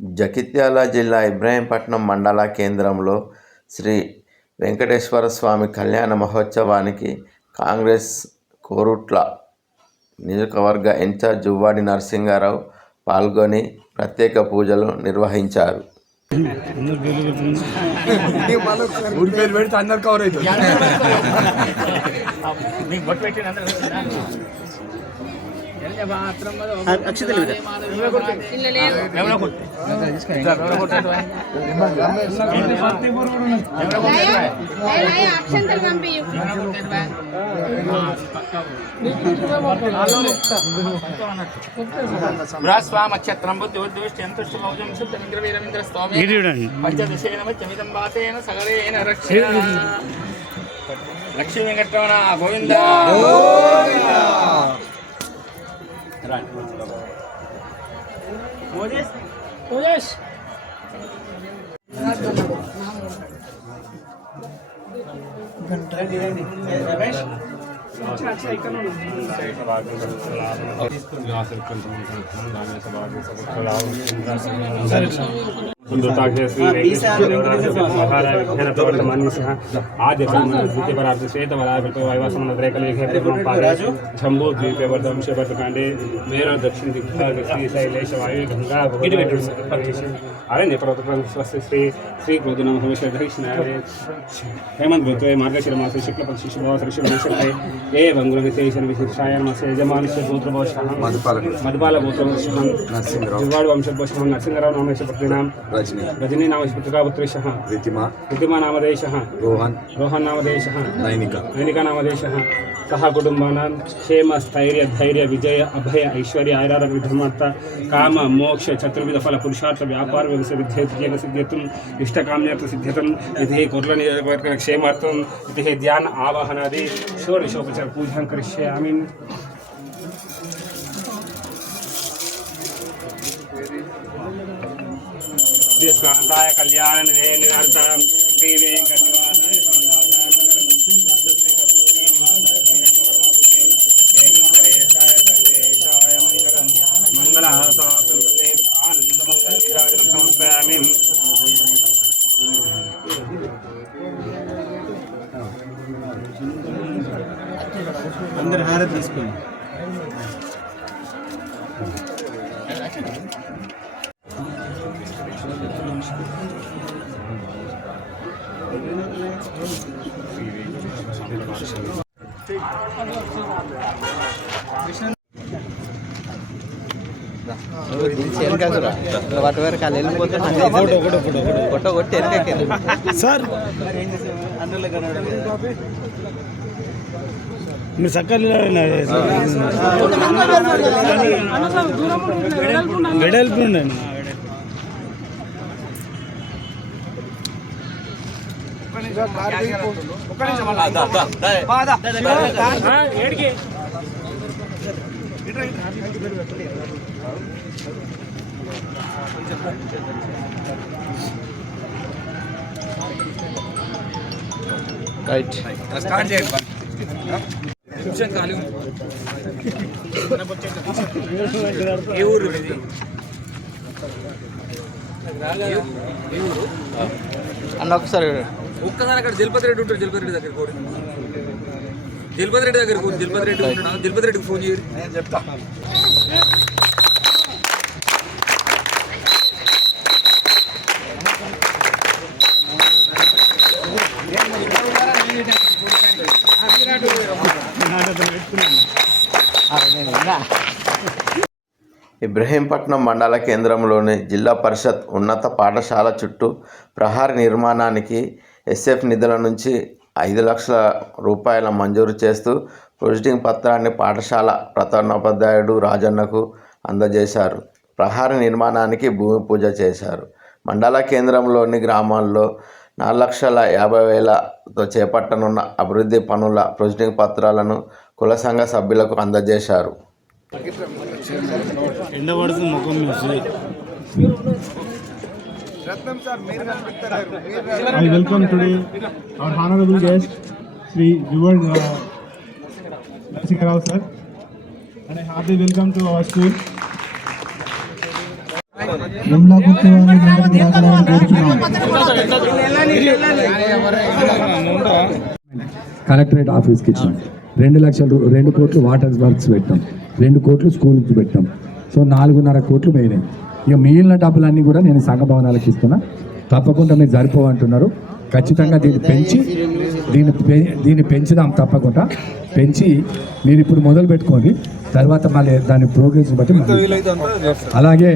జగిత్యాల జిల్లా ఇబ్రహీంపట్నం మండల కేంద్రంలో శ్రీ వెంకటేశ్వర స్వామి కళ్యాణ మహోత్సవానికి కాంగ్రెస్ కోరుట్ల నియోజకవర్గ ఇన్ఛార్జ్ జువ్వాడి నరసింహారావు పాల్గొని ప్రత్యేక పూజలు నిర్వహించారు. లక్ష్మీ వెంకటరమణ గోవింద. जम्बूद्वीपवर्धवंशवर्धकांडे मेरा दक्षिण दिग्भाग श्री शैलेश वायु गंगा अरण्य पर्वत श्री श्री क्रोधन भविष्य हेमंत ऋतु मार्गशीर मास शुक्ल पक्ष शुभे एवं गुणविशेषण विशिष्टाय नमः यजमानस्य गोत्रभोषः मधुपाल गोत्रभोषः जुवाड़ वंशभोषः नरसिंहराव नामदेशपत्नीनां रजनी नामदेशपुत्रकापुत्रेशः ऋतिमा नामदेशः रोहन नामदेशः नैनिका नामदेशः सह कुटुंबानां क्षेम स्थैर्य धैर्य विजय अभय ऐश्वर्य आरोग्य धर्मार्थ काम मोक्ष चतुर्विध फल पुरुषार्थ व्यापार व्यवसाय विद्या सिद्ध्यर्थम इष्टकाम्यार्थ सिद्ध्यर्थम इति कोर्ल क्षेमार्थम इति ध्यान आवाहनादि षोडशोपचार पूजां करिष्यामि. श्रीकांताय कल्याण निरंतरं श्री अंदर हारत తీసుకోండి. వాటి వరకు అలా వెళ్ళిపోతే ఫోటో కొట్టి వెనకకి సార్ అందులో మీరు సక్కలు వెడల్పు ఉండండి. రైట్ స్టార్ట్ చేయండి. ఏ ఊరు అన్న ఒకసారి అక్కడ జలపతి రెడ్డి ఉంటాడు. జలపతి రెడ్డి దగ్గర కూడా జలపతి రెడ్డి దగ్గర జలపతి రెడ్డి ఉంటాడు. జలపతి రెడ్డికి ఫోన్ చేయండి. నేను చెప్తా. ఇబ్రహీంపట్నం మండల కేంద్రంలోని జిల్లా పరిషత్ ఉన్నత పాఠశాల చుట్టూ ప్రహారీ నిర్మాణానికి ఎస్ఎఫ్ నిధుల నుంచి 5 లక్షల రూపాయల మంజూరు చేస్తూ ప్రొసీడింగ్ పత్రాన్ని పాఠశాల ప్రధానోపాధ్యాయుడు రాజన్నకు అందజేశారు. ప్రహారీ నిర్మాణానికి భూమి పూజ చేశారు. మండల కేంద్రంలోని గ్రామాల్లో 4,50,000తో చేపట్టనున్న అభివృద్ధి పనుల ప్రొసీడింగ్ పత్రాలను కుల సంఘ సభ్యులకు అందజేశారు. I welcome today our honorable guest Sri Juwadi Narasimharao sir, and I heartily welcome to our school. జమ్లా గుర్తు ముందుకు రాగలరని కోరుతున్నాం. కలెక్టరేట్ ఆఫీస్కి ఇచ్చాం 2 లక్షలు 2 కోట్లు వాటర్ వర్క్స్ పెట్టాం, 2 కోట్లు స్కూల్కి పెట్టాం. సో 4.5 కోట్లు పోయినాయి. ఇక మిగిలిన డబ్బులన్నీ కూడా నేను సంఘ భవనాలకు ఇస్తున్నా. తప్పకుండా మీరు సరిపోవంటున్నారు. ఖచ్చితంగా దీన్ని పెంచుదాం. తప్పకుండా పెంచి మీరు ఇప్పుడు మొదలు పెట్టుకోండి, తర్వాత మళ్ళీ దాని ప్రోగ్రెస్ బట్టి అలాగే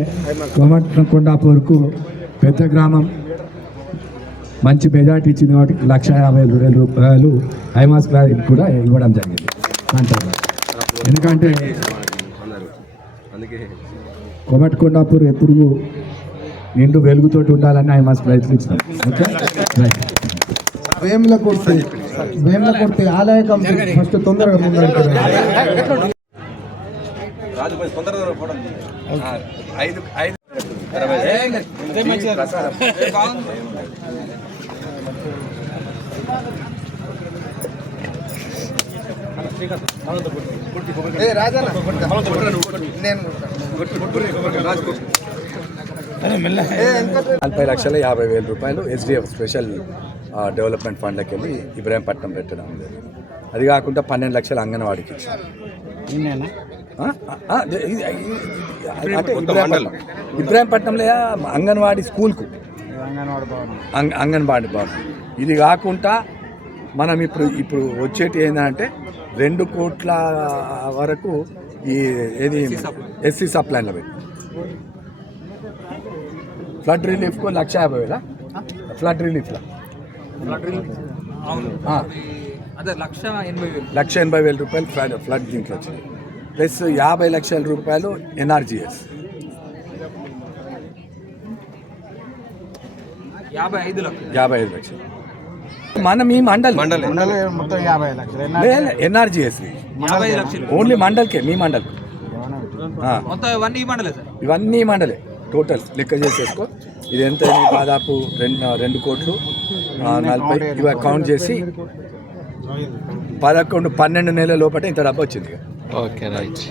కొండాపూర్కు పెద్ద గ్రామం మంచి మెజార్టీ ఇచ్చింది కాబట్టి 1,50,000 రూపాయలు హైమాస్ క్లాస్ కూడా ఇవ్వడం జరిగింది అంటారు. ఎందుకంటే కొమట్కొండాపూర్ ఎప్పుడు నిండు వెలుగుతోటి ఉండాలని హైమాస్ ప్రయత్నం ఇచ్చినాం. Okay right. వేములకుర్తి ఆలయ కమిటీ ఫస్ట్ తొందరగా ₹40,50,000 SDF స్పెషల్ డెవలప్మెంట్ ఫండ్కి వెళ్ళి ఇబ్రాహీంపట్నం పెట్టడం జరిగింది. అది కాకుండా 12 లక్షలు అంగన్వాడికి ఇచ్చారు. ఇబ్రాహీంపట్నంలో అంగన్వాడీ స్కూల్కు అంగన్వాడీ భవన్. ఇది కాకుండా మనం ఇప్పుడు వచ్చేటి ఏంటంటే 2 కోట్ల వరకు ఈ ఏది ఎస్సీ సప్లైన్లో పెట్టి ఫ్లడ్ రిలీఫ్కు 1,50,000 ఫ్లడ్ రిలీఫ్లో 1,80,000 రూపాయలు ఫ్లడ్ దీంట్లో వచ్చింది. ప్లస్ 50 లక్షల రూపాయలు NRGS 55 లక్షలు. మనం ఈ మండల్ మొత్తం 50 లక్షలు NRGS ఓన్లీ మండల్కే, మీ మండల్ ఇవన్నీ మండలే టోటల్ లెక్క చేసేసుకో. ఇది ఎంత దాదాపు 2 కోట్లు 40 ఇవి కౌంట్ చేసి 11-12 నెలల లోపల ఇంత డబ్బు వచ్చింది. Okay right.